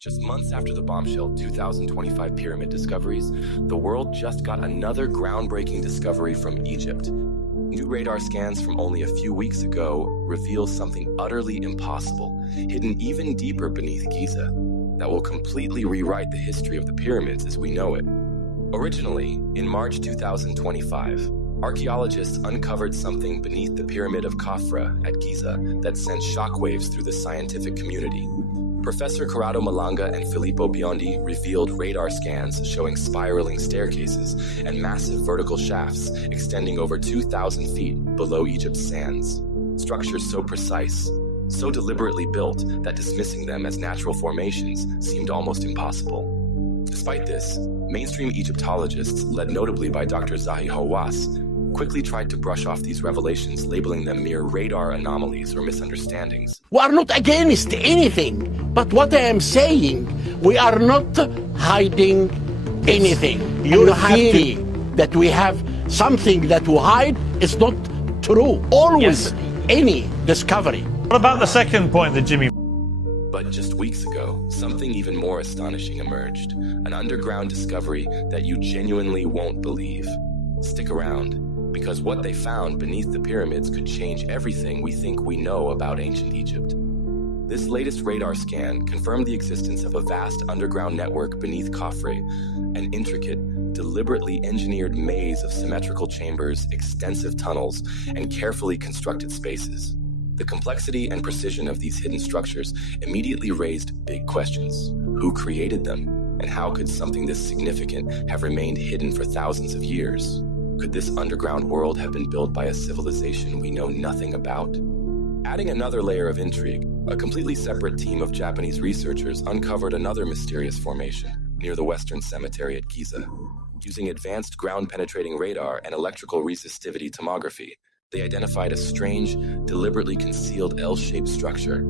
Just months after the bombshell 2025 pyramid discoveries, the world just got another groundbreaking discovery from Egypt. New radar scans from only a few weeks ago reveal something utterly impossible, hidden even deeper beneath Giza, that will completely rewrite the history of the pyramids as we know it. Originally, in March 2025, archaeologists uncovered something beneath the pyramid of Khafra at Giza that sent shockwaves through the scientific community. Professor Corrado Malanga and Filippo Biondi revealed radar scans showing spiraling staircases and massive vertical shafts extending over 2,000 feet below Egypt's sands. Structures so precise, so deliberately built that dismissing them as natural formations seemed almost impossible. Despite this, mainstream Egyptologists, led notably by Dr. Zahi Hawass, quickly tried to brush off these revelations, labeling them mere radar anomalies or misunderstandings. We are not against anything, but what I am saying, we are not hiding anything. Your theory that we have something that we hide is not true. Always, any discovery. What about the second point that Jimmy... But just weeks ago, something even more astonishing emerged. An underground discovery that you genuinely won't believe. Stick around, because what they found beneath the pyramids could change everything we think we know about ancient Egypt. This latest radar scan confirmed the existence of a vast underground network beneath Khafre, an intricate, deliberately engineered maze of symmetrical chambers, extensive tunnels, and carefully constructed spaces. The complexity and precision of these hidden structures immediately raised big questions. Who created them? And how could something this significant have remained hidden for thousands of years? Could this underground world have been built by a civilization we know nothing about? Adding another layer of intrigue, a completely separate team of Japanese researchers uncovered another mysterious formation near the Western Cemetery at Giza. Using advanced ground-penetrating radar and electrical resistivity tomography, they identified a strange, deliberately concealed L-shaped structure,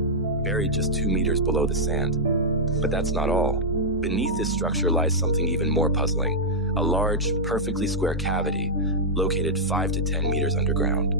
buried just 2 meters below the sand. But that's not all. Beneath this structure lies something even more puzzling. A large, perfectly square cavity, located 5 to 10 meters underground.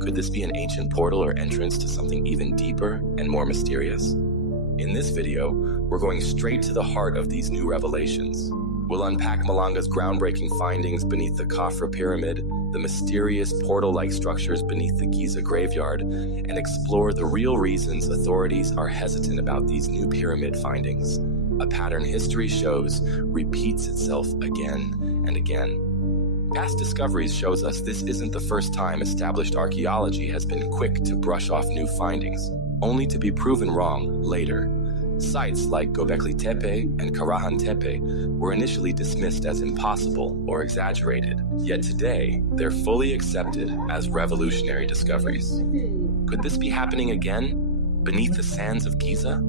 Could this be an ancient portal or entrance to something even deeper and more mysterious? In this video, we're going straight to the heart of these new revelations. We'll unpack Malanga's groundbreaking findings beneath the Khafra pyramid, the mysterious portal-like structures beneath the Giza graveyard, and explore the real reasons authorities are hesitant about these new pyramid findings. A pattern history shows repeats itself again and again. Past discoveries shows us this isn't the first time established archaeology has been quick to brush off new findings, only to be proven wrong later. Sites like Göbekli Tepe and Karahan Tepe were initially dismissed as impossible or exaggerated, yet today they're fully accepted as revolutionary discoveries. Could this be happening again, beneath the sands of Giza?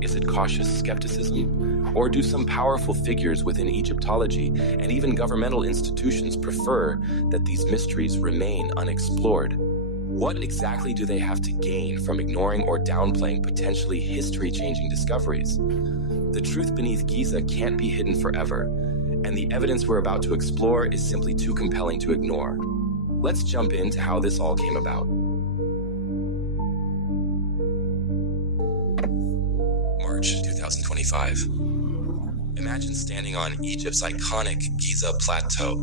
Is it cautious skepticism? Or do some powerful figures within Egyptology and even governmental institutions prefer that these mysteries remain unexplored? What exactly do they have to gain from ignoring or downplaying potentially history-changing discoveries? The truth beneath Giza can't be hidden forever, and the evidence we're about to explore is simply too compelling to ignore. Let's jump into how this all came about. March 2025. Imagine standing on Egypt's iconic Giza plateau,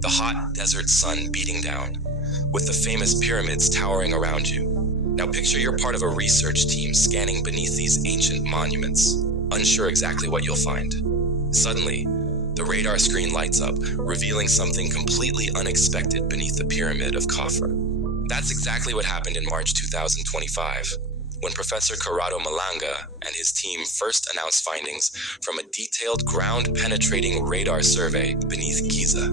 the hot desert sun beating down, with the famous pyramids towering around you. Now picture you're part of a research team scanning beneath these ancient monuments, unsure exactly what you'll find. Suddenly, the radar screen lights up, revealing something completely unexpected beneath the pyramid of Khafra. That's exactly what happened in March 2025, when Professor Corrado Malanga and his team first announced findings from a detailed ground-penetrating radar survey beneath Giza.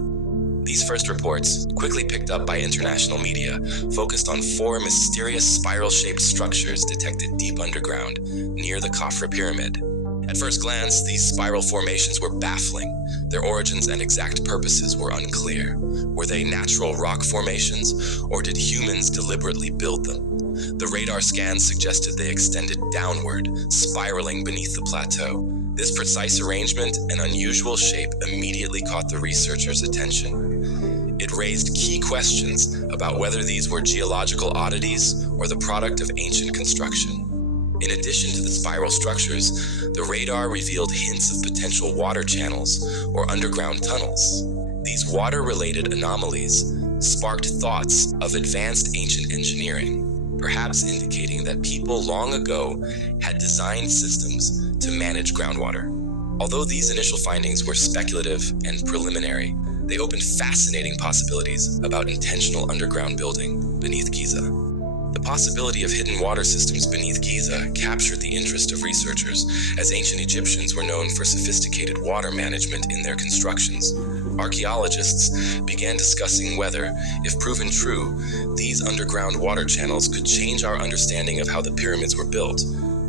These first reports, quickly picked up by international media, focused on 4 mysterious spiral-shaped structures detected deep underground, near the Khafra pyramid. At first glance, these spiral formations were baffling. Their origins and exact purposes were unclear. Were they natural rock formations, or did humans deliberately build them? The radar scans suggested they extended downward, spiraling beneath the plateau. This precise arrangement and unusual shape immediately caught the researchers' attention. It raised key questions about whether these were geological oddities or the product of ancient construction. In addition to the spiral structures, the radar revealed hints of potential water channels or underground tunnels. These water-related anomalies sparked thoughts of advanced ancient engineering, perhaps indicating that people long ago had designed systems to manage groundwater. Although these initial findings were speculative and preliminary, they opened fascinating possibilities about intentional underground building beneath Giza. The possibility of hidden water systems beneath Giza captured the interest of researchers, as ancient Egyptians were known for sophisticated water management in their constructions. Archaeologists began discussing whether, if proven true, these underground water channels could change our understanding of how the pyramids were built,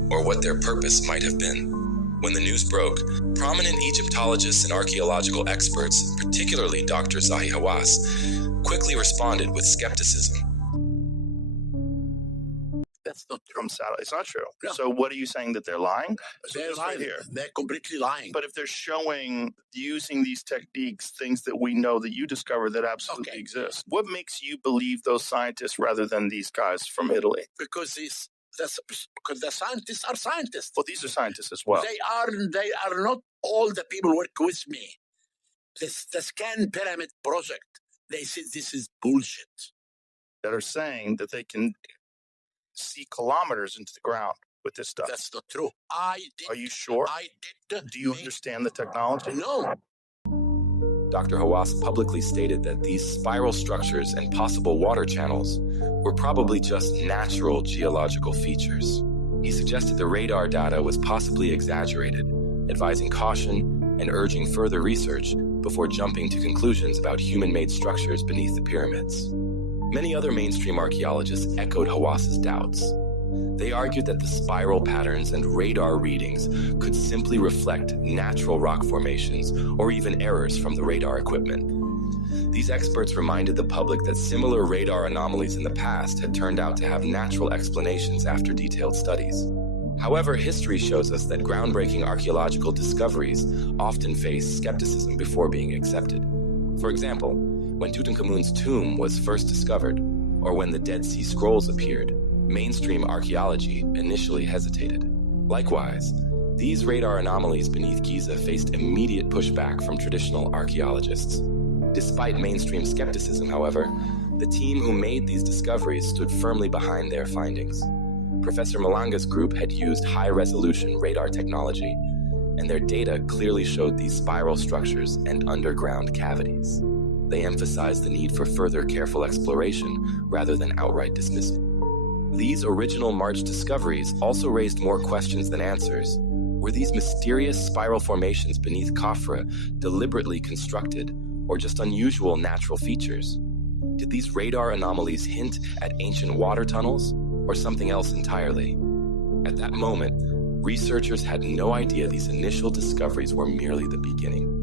or what their purpose might have been. When the news broke, prominent Egyptologists and archaeological experts, particularly Dr. Zahi Hawass, quickly responded with skepticism. That's not true. From satellite. It's not true. No. So what are you saying, that they're lying? They're It's lying. right here. They're completely lying. But if they're showing, using these techniques, things that we know that you discovered that absolutely exist, what makes you believe those scientists rather than these guys from Italy? Because the scientists are scientists. Well, these are scientists as well. They are not all the people who work with me. The Scan Pyramid project, they said this is bullshit. That are saying that they can see kilometers into the ground with this stuff. That's not true. I did. Are you sure? I did. Do you understand the technology? No. Dr. Hawass publicly stated that these spiral structures and possible water channels were probably just natural geological features. He suggested the radar data was possibly exaggerated, advising caution and urging further research before jumping to conclusions about human-made structures beneath the pyramids. Many other mainstream archaeologists echoed Hawass's doubts. They argued that the spiral patterns and radar readings could simply reflect natural rock formations or even errors from the radar equipment. These experts reminded the public that similar radar anomalies in the past had turned out to have natural explanations after detailed studies. However, history shows us that groundbreaking archaeological discoveries often face skepticism before being accepted. For example, when Tutankhamun's tomb was first discovered, or when the Dead Sea Scrolls appeared, mainstream archaeology initially hesitated. Likewise, these radar anomalies beneath Giza faced immediate pushback from traditional archaeologists. Despite mainstream skepticism, however, the team who made these discoveries stood firmly behind their findings. Professor Malanga's group had used high-resolution radar technology, and their data clearly showed these spiral structures and underground cavities. They emphasized the need for further careful exploration rather than outright dismissal. These original March discoveries also raised more questions than answers. Were these mysterious spiral formations beneath Khafra deliberately constructed, or just unusual natural features? Did these radar anomalies hint at ancient water tunnels, or something else entirely? At that moment, researchers had no idea these initial discoveries were merely the beginning.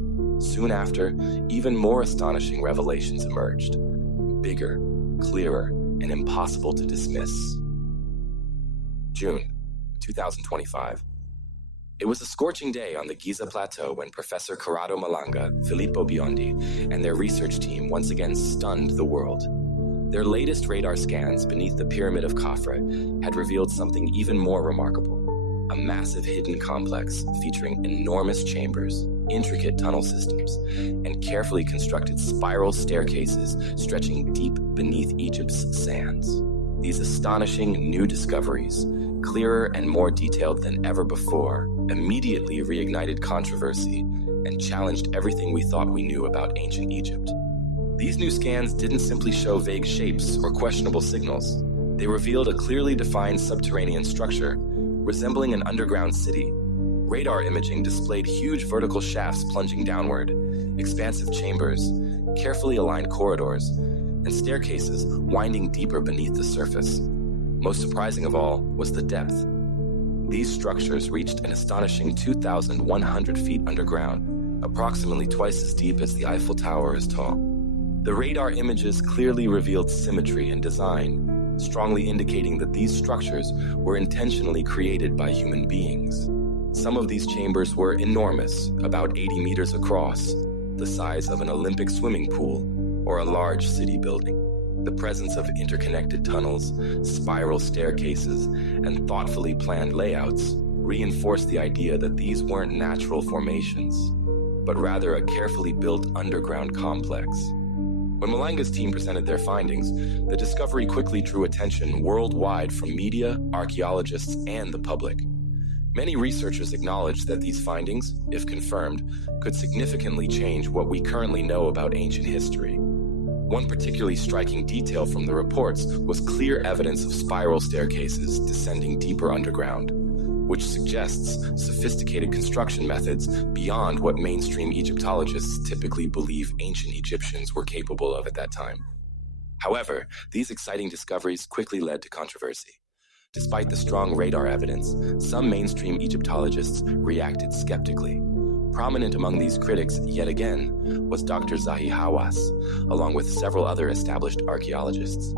Soon after, even more astonishing revelations emerged. Bigger, clearer, and impossible to dismiss. June 2025. It was a scorching day on the Giza Plateau when Professor Corrado Malanga, Filippo Biondi, and their research team once again stunned the world. Their latest radar scans beneath the Pyramid of Khafra had revealed something even more remarkable. A massive hidden complex featuring enormous chambers, intricate tunnel systems, and carefully constructed spiral staircases stretching deep beneath Egypt's sands. These astonishing new discoveries, clearer and more detailed than ever before, immediately reignited controversy and challenged everything we thought we knew about ancient Egypt. These new scans didn't simply show vague shapes or questionable signals. They revealed a clearly defined subterranean structure, resembling an underground city. Radar imaging displayed huge vertical shafts plunging downward, expansive chambers, carefully aligned corridors, and staircases winding deeper beneath the surface. Most surprising of all was the depth. These structures reached an astonishing 2,100 feet underground, approximately twice as deep as the Eiffel Tower is tall. The radar images clearly revealed symmetry and design, strongly indicating that these structures were intentionally created by human beings. Some of these chambers were enormous, about 80 meters across, the size of an Olympic swimming pool or a large city building. The presence of interconnected tunnels, spiral staircases, and thoughtfully planned layouts reinforced the idea that these weren't natural formations, but rather a carefully built underground complex. When Malanga's team presented their findings, the discovery quickly drew attention worldwide from media, archaeologists, and the public. Many researchers acknowledged that these findings, if confirmed, could significantly change what we currently know about ancient history. One particularly striking detail from the reports was clear evidence of spiral staircases descending deeper underground, which suggests sophisticated construction methods beyond what mainstream Egyptologists typically believe ancient Egyptians were capable of at that time. However, these exciting discoveries quickly led to controversy. Despite the strong radar evidence, some mainstream Egyptologists reacted skeptically. Prominent among these critics, yet again, was Dr. Zahi Hawass, along with several other established archaeologists.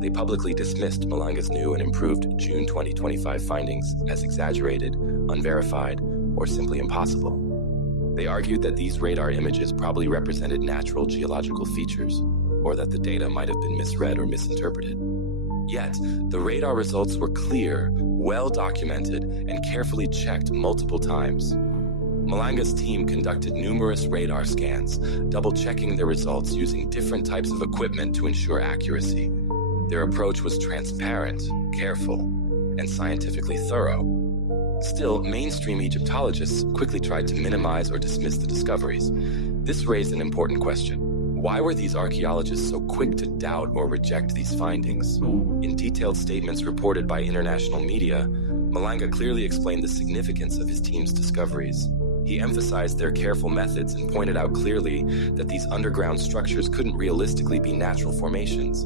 They publicly dismissed Malanga's new and improved June 2025 findings as exaggerated, unverified, or simply impossible. They argued that these radar images probably represented natural geological features, or that the data might have been misread or misinterpreted. Yet, the radar results were clear, well documented, and carefully checked multiple times. Malanga's team conducted numerous radar scans, double-checking their results using different types of equipment to ensure accuracy. Their approach was transparent, careful, and scientifically thorough. Still, mainstream Egyptologists quickly tried to minimize or dismiss the discoveries. This raised an important question. Why were these archaeologists so quick to doubt or reject these findings? In detailed statements reported by international media, Malanga clearly explained the significance of his team's discoveries. He emphasized their careful methods and pointed out clearly that these underground structures couldn't realistically be natural formations.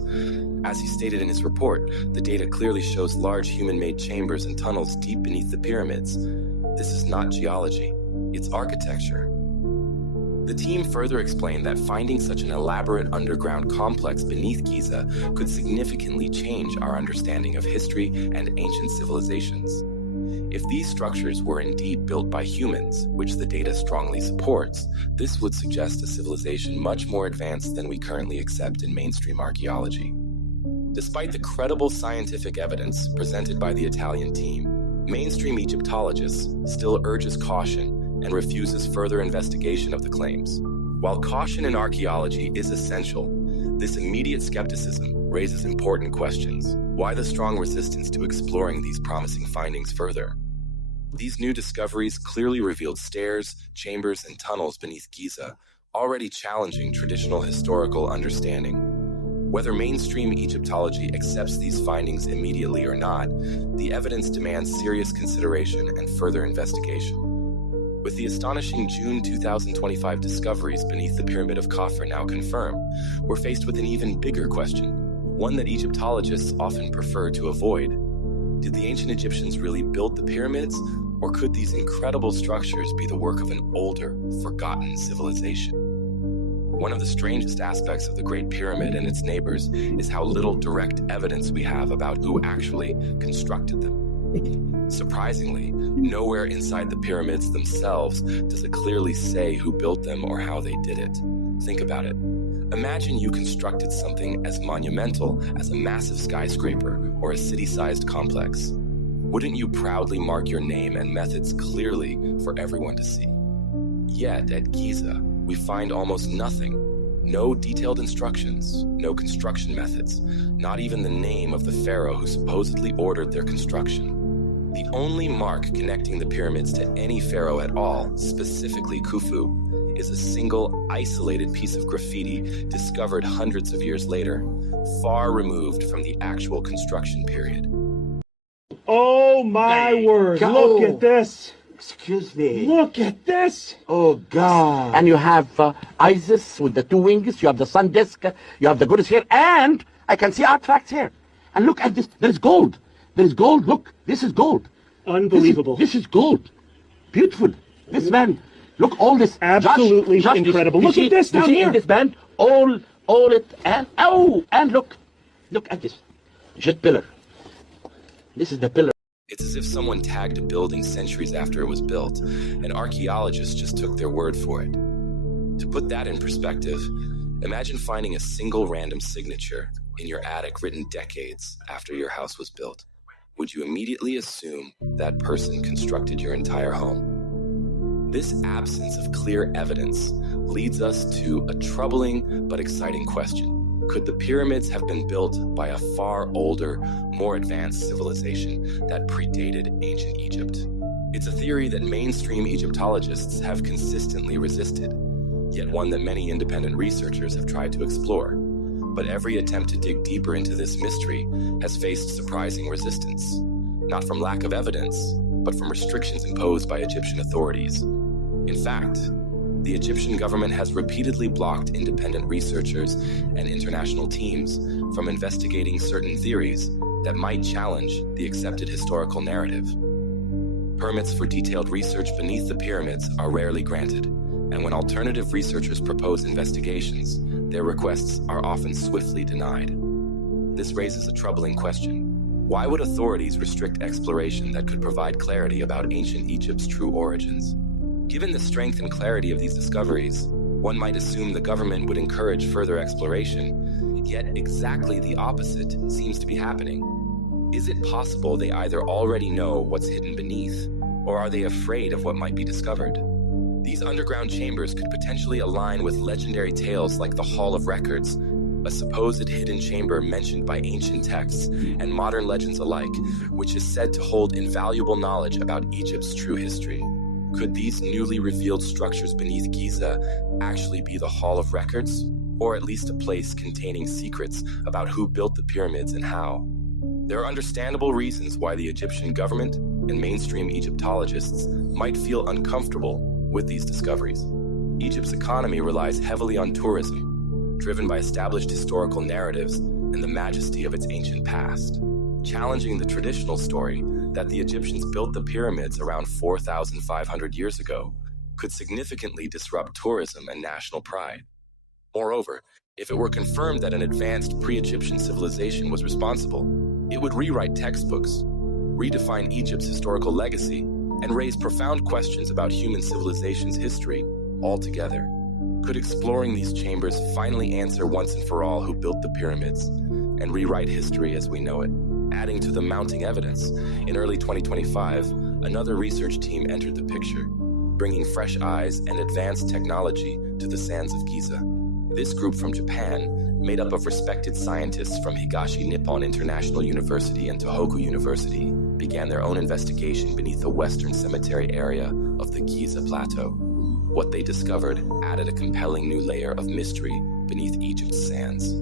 As he stated in his report, the data clearly shows large human-made chambers and tunnels deep beneath the pyramids. This is not geology, it's architecture. The team further explained that finding such an elaborate underground complex beneath Giza could significantly change our understanding of history and ancient civilizations. If these structures were indeed built by humans, which the data strongly supports, this would suggest a civilization much more advanced than we currently accept in mainstream archaeology. Despite the credible scientific evidence presented by the Italian team, mainstream Egyptologists still urges caution and refuses further investigation of the claims. While caution in archaeology is essential, this immediate skepticism raises important questions. Why the strong resistance to exploring these promising findings further? These new discoveries clearly revealed stairs, chambers, and tunnels beneath Giza, already challenging traditional historical understanding. Whether mainstream Egyptology accepts these findings immediately or not, the evidence demands serious consideration and further investigation. With the astonishing June 2025 discoveries beneath the Pyramid of Khafre now confirmed, we're faced with an even bigger question, one that Egyptologists often prefer to avoid. Did the ancient Egyptians really build the pyramids, or could these incredible structures be the work of an older, forgotten civilization? One of the strangest aspects of the Great Pyramid and its neighbors is how little direct evidence we have about who actually constructed them. Surprisingly, nowhere inside the pyramids themselves does it clearly say who built them or how they did it. Think about it. Imagine you constructed something as monumental as a massive skyscraper or a city-sized complex. Wouldn't you proudly mark your name and methods clearly for everyone to see? Yet at Giza, we find almost nothing. No detailed instructions, no construction methods, not even the name of the pharaoh who supposedly ordered their construction. The only mark connecting the pyramids to any pharaoh at all, specifically Khufu, is a single isolated piece of graffiti discovered hundreds of years later, far removed from the actual construction period. Oh my word, look at this. Excuse me. Look at this. Oh, God. And you have Isis with the two wings, you have the sun disk, you have the goddess here, and I can see artifacts here. And look at this, there is gold. There is gold, look, this is gold. Unbelievable. This is gold. Beautiful. This man, look, all this. Absolutely incredible. Look at this down here. This band, all it, and look at this. Jet pillar. This is the pillar. It's as if someone tagged a building centuries after it was built, and archaeologists just took their word for it. To put that in perspective, imagine finding a single random signature, in your attic written decades after your house was built, would you immediately assume that person constructed your entire home? This absence of clear evidence leads us to a troubling but exciting question. Could the pyramids have been built by a far older, more advanced civilization that predated ancient Egypt? It's a theory that mainstream Egyptologists have consistently resisted, yet one that many independent researchers have tried to explore. But every attempt to dig deeper into this mystery has faced surprising resistance, not from lack of evidence, but from restrictions imposed by Egyptian authorities. In fact, the Egyptian government has repeatedly blocked independent researchers and international teams from investigating certain theories that might challenge the accepted historical narrative. Permits for detailed research beneath the pyramids are rarely granted, and when alternative researchers propose investigations, their requests are often swiftly denied. This raises a troubling question. Why would authorities restrict exploration that could provide clarity about ancient Egypt's true origins? Given the strength and clarity of these discoveries, one might assume the government would encourage further exploration, yet exactly the opposite seems to be happening. Is it possible they either already know what's hidden beneath, or are they afraid of what might be discovered? These underground chambers could potentially align with legendary tales like the Hall of Records, a supposed hidden chamber mentioned by ancient texts and modern legends alike, which is said to hold invaluable knowledge about Egypt's true history. Could these newly revealed structures beneath Giza actually be the Hall of Records, or at least a place containing secrets about who built the pyramids and how? There are understandable reasons why the Egyptian government and mainstream Egyptologists might feel uncomfortable with these discoveries. Egypt's economy relies heavily on tourism, driven by established historical narratives and the majesty of its ancient past. Challenging the traditional story that the Egyptians built the pyramids around 4,500 years ago could significantly disrupt tourism and national pride. Moreover, if it were confirmed that an advanced pre-Egyptian civilization was responsible, it would rewrite textbooks, redefine Egypt's historical legacy, and raise profound questions about human civilization's history altogether. Could exploring these chambers finally answer once and for all who built the pyramids and rewrite history as we know it? Adding to the mounting evidence, in early 2025, another research team entered the picture, bringing fresh eyes and advanced technology to the sands of Giza. This group from Japan, made up of respected scientists from Higashi Nippon International University and Tohoku University, began their own investigation beneath the western cemetery area of the Giza Plateau. What they discovered added a compelling new layer of mystery beneath Egypt's sands.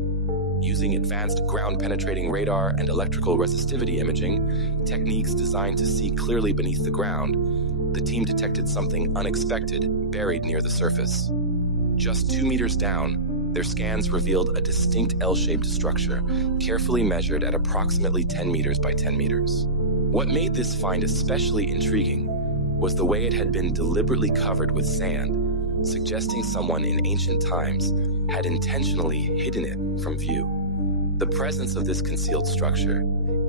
Using advanced ground-penetrating radar and electrical resistivity imaging, techniques designed to see clearly beneath the ground, the team detected something unexpected buried near the surface. Just 2 meters down, their scans revealed a distinct L-shaped structure, carefully measured at approximately 10 meters by 10 meters. What made this find especially intriguing was the way it had been deliberately covered with sand, suggesting someone in ancient times had intentionally hidden it from view. The presence of this concealed structure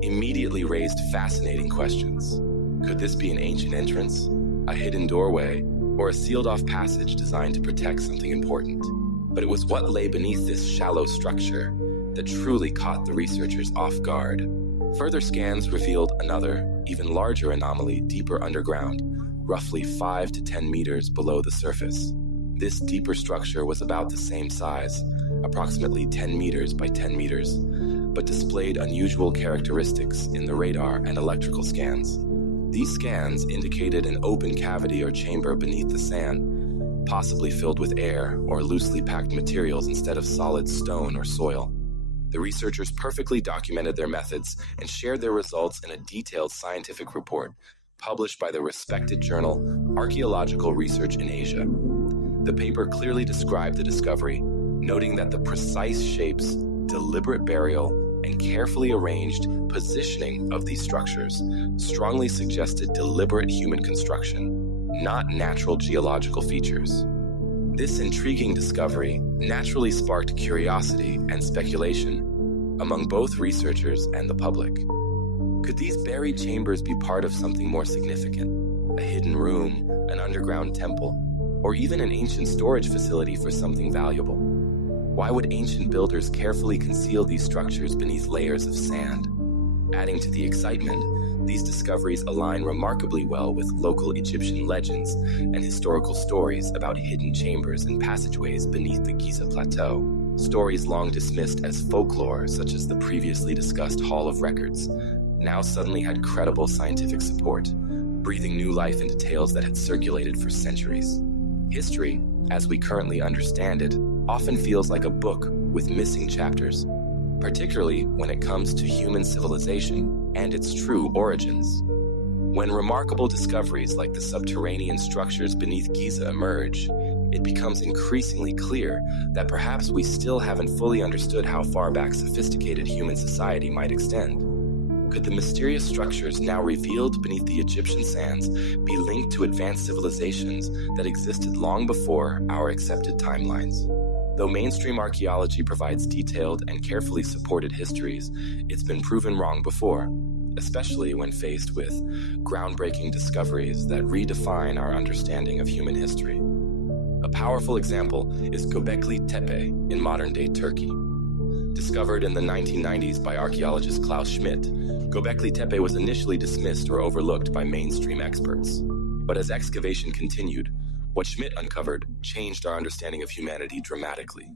immediately raised fascinating questions. Could this be an ancient entrance, a hidden doorway, or a sealed-off passage designed to protect something important? But it was what lay beneath this shallow structure that truly caught the researchers off guard. Further scans revealed another, even larger anomaly deeper underground, roughly 5 to 10 meters below the surface. This deeper structure was about the same size, approximately 10 meters by 10 meters, but displayed unusual characteristics in the radar and electrical scans. These scans indicated an open cavity or chamber beneath the sand, possibly filled with air or loosely packed materials instead of solid stone or soil. The researchers perfectly documented their methods and shared their results in a detailed scientific report published by the respected journal Archaeological Research in Asia. The paper clearly described the discovery, noting that the precise shapes, deliberate burial, and carefully arranged positioning of these structures strongly suggested deliberate human construction, not natural geological features. This intriguing discovery naturally sparked curiosity and speculation among both researchers and the public. Could these buried chambers be part of something more significant? A hidden room, an underground temple, or even an ancient storage facility for something valuable? Why would ancient builders carefully conceal these structures beneath layers of sand? Adding to the excitement, these discoveries align remarkably well with local Egyptian legends and historical stories about hidden chambers and passageways beneath the Giza plateau. Stories long dismissed as folklore, such as the previously discussed Hall of Records, now suddenly had credible scientific support, breathing new life into tales that had circulated for centuries. History, as we currently understand it, often feels like a book with missing chapters, particularly when it comes to human civilization and its true origins. When remarkable discoveries like the subterranean structures beneath Giza emerge, it becomes increasingly clear that perhaps we still haven't fully understood how far back sophisticated human society might extend. Could the mysterious structures now revealed beneath the Egyptian sands be linked to advanced civilizations that existed long before our accepted timelines? Though mainstream archaeology provides detailed and carefully supported histories, it's been proven wrong before, especially when faced with groundbreaking discoveries that redefine our understanding of human history. A powerful example is Göbekli Tepe in modern-day Turkey. Discovered in the 1990s by archaeologist Klaus Schmidt, Göbekli Tepe was initially dismissed or overlooked by mainstream experts. But as excavation continued, what Schmidt uncovered changed our understanding of humanity dramatically.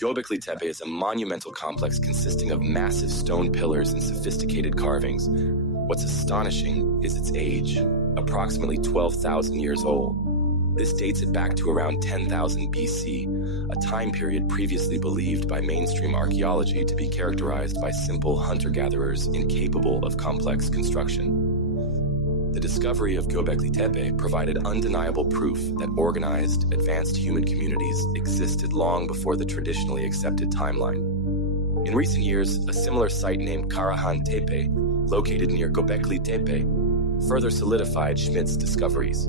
Göbekli Tepe is a monumental complex consisting of massive stone pillars and sophisticated carvings. What's astonishing is its age, approximately 12,000 years old. This dates it back to around 10,000 BC, a time period previously believed by mainstream archaeology to be characterized by simple hunter-gatherers incapable of complex construction. The discovery of Göbekli Tepe provided undeniable proof that organized, advanced human communities existed long before the traditionally accepted timeline. In recent years, a similar site named Karahan Tepe, located near Göbekli Tepe, further solidified Schmidt's discoveries.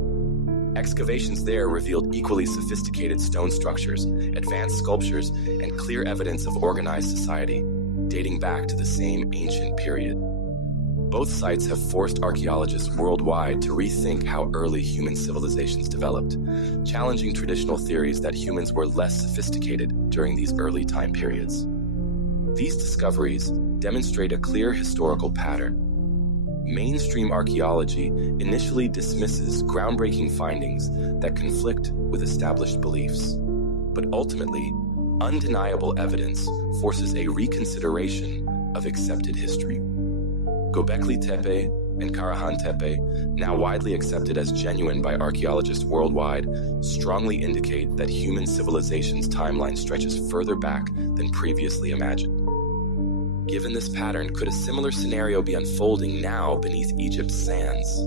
Excavations there revealed equally sophisticated stone structures, advanced sculptures, and clear evidence of organized society, dating back to the same ancient period. Both sites have forced archaeologists worldwide to rethink how early human civilizations developed, challenging traditional theories that humans were less sophisticated during these early time periods. These discoveries demonstrate a clear historical pattern. Mainstream archaeology initially dismisses groundbreaking findings that conflict with established beliefs, but ultimately, undeniable evidence forces a reconsideration of accepted history. Göbekli Tepe and Karahan Tepe, now widely accepted as genuine by archaeologists worldwide, strongly indicate that human civilization's timeline stretches further back than previously imagined. Given this pattern, could a similar scenario be unfolding now beneath Egypt's sands?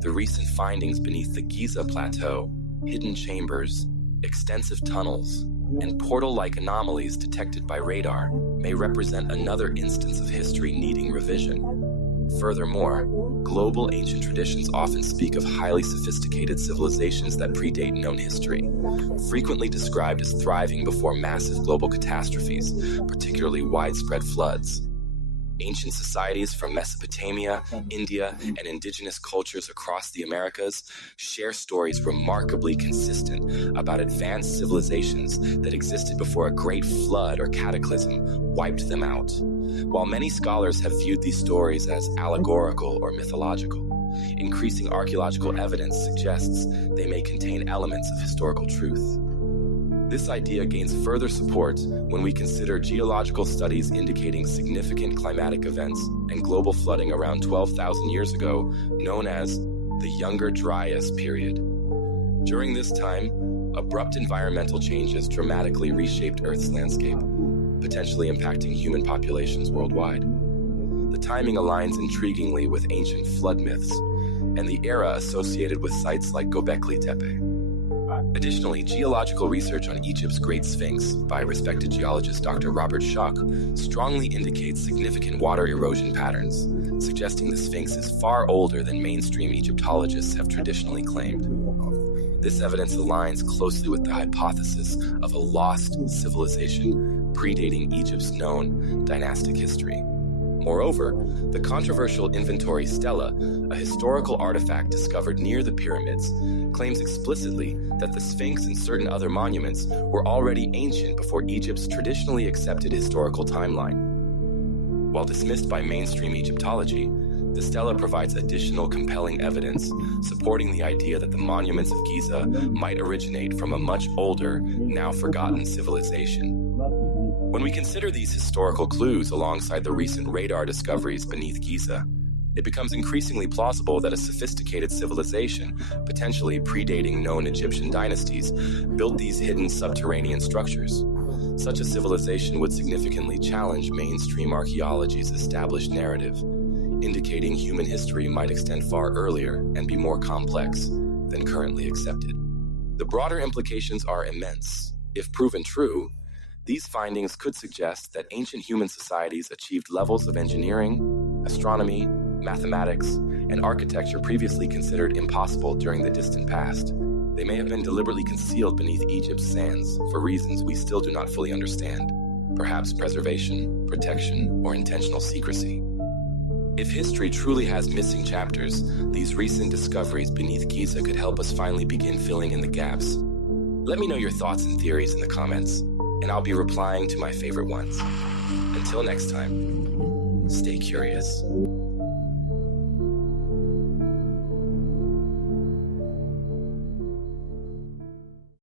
The recent findings beneath the Giza plateau, hidden chambers, extensive tunnels, and portal-like anomalies detected by radar may represent another instance of history needing revision. Furthermore, global ancient traditions often speak of highly sophisticated civilizations that predate known history, frequently described as thriving before massive global catastrophes, particularly widespread floods. Ancient societies from Mesopotamia, India, and indigenous cultures across the Americas share stories remarkably consistent about advanced civilizations that existed before a great flood or cataclysm wiped them out. While many scholars have viewed these stories as allegorical or mythological, increasing archaeological evidence suggests they may contain elements of historical truth. This idea gains further support when we consider geological studies indicating significant climatic events and global flooding around 12,000 years ago, known as the Younger Dryas period. During this time, abrupt environmental changes dramatically reshaped Earth's landscape, potentially impacting human populations worldwide. The timing aligns intriguingly with ancient flood myths and the era associated with sites like Göbekli Tepe. Additionally, geological research on Egypt's Great Sphinx by respected geologist Dr. Robert Schoch strongly indicates significant water erosion patterns, suggesting the Sphinx is far older than mainstream Egyptologists have traditionally claimed. This evidence aligns closely with the hypothesis of a lost civilization predating Egypt's known dynastic history. Moreover, the controversial inventory stela, a historical artifact discovered near the pyramids, claims explicitly that the Sphinx and certain other monuments were already ancient before Egypt's traditionally accepted historical timeline. While dismissed by mainstream Egyptology, the stela provides additional compelling evidence supporting the idea that the monuments of Giza might originate from a much older, now forgotten civilization. When we consider these historical clues alongside the recent radar discoveries beneath Giza, it becomes increasingly plausible that a sophisticated civilization, potentially predating known Egyptian dynasties, built these hidden subterranean structures. Such a civilization would significantly challenge mainstream archaeology's established narrative, indicating human history might extend far earlier and be more complex than currently accepted. The broader implications are immense. If proven true, these findings could suggest that ancient human societies achieved levels of engineering, astronomy, mathematics, and architecture previously considered impossible during the distant past. They may have been deliberately concealed beneath Egypt's sands for reasons we still do not fully understand, perhaps preservation, protection, or intentional secrecy. If history truly has missing chapters, these recent discoveries beneath Giza could help us finally begin filling in the gaps. Let me know your thoughts and theories in the comments, and I'll be replying to my favorite ones. Until next time, stay curious.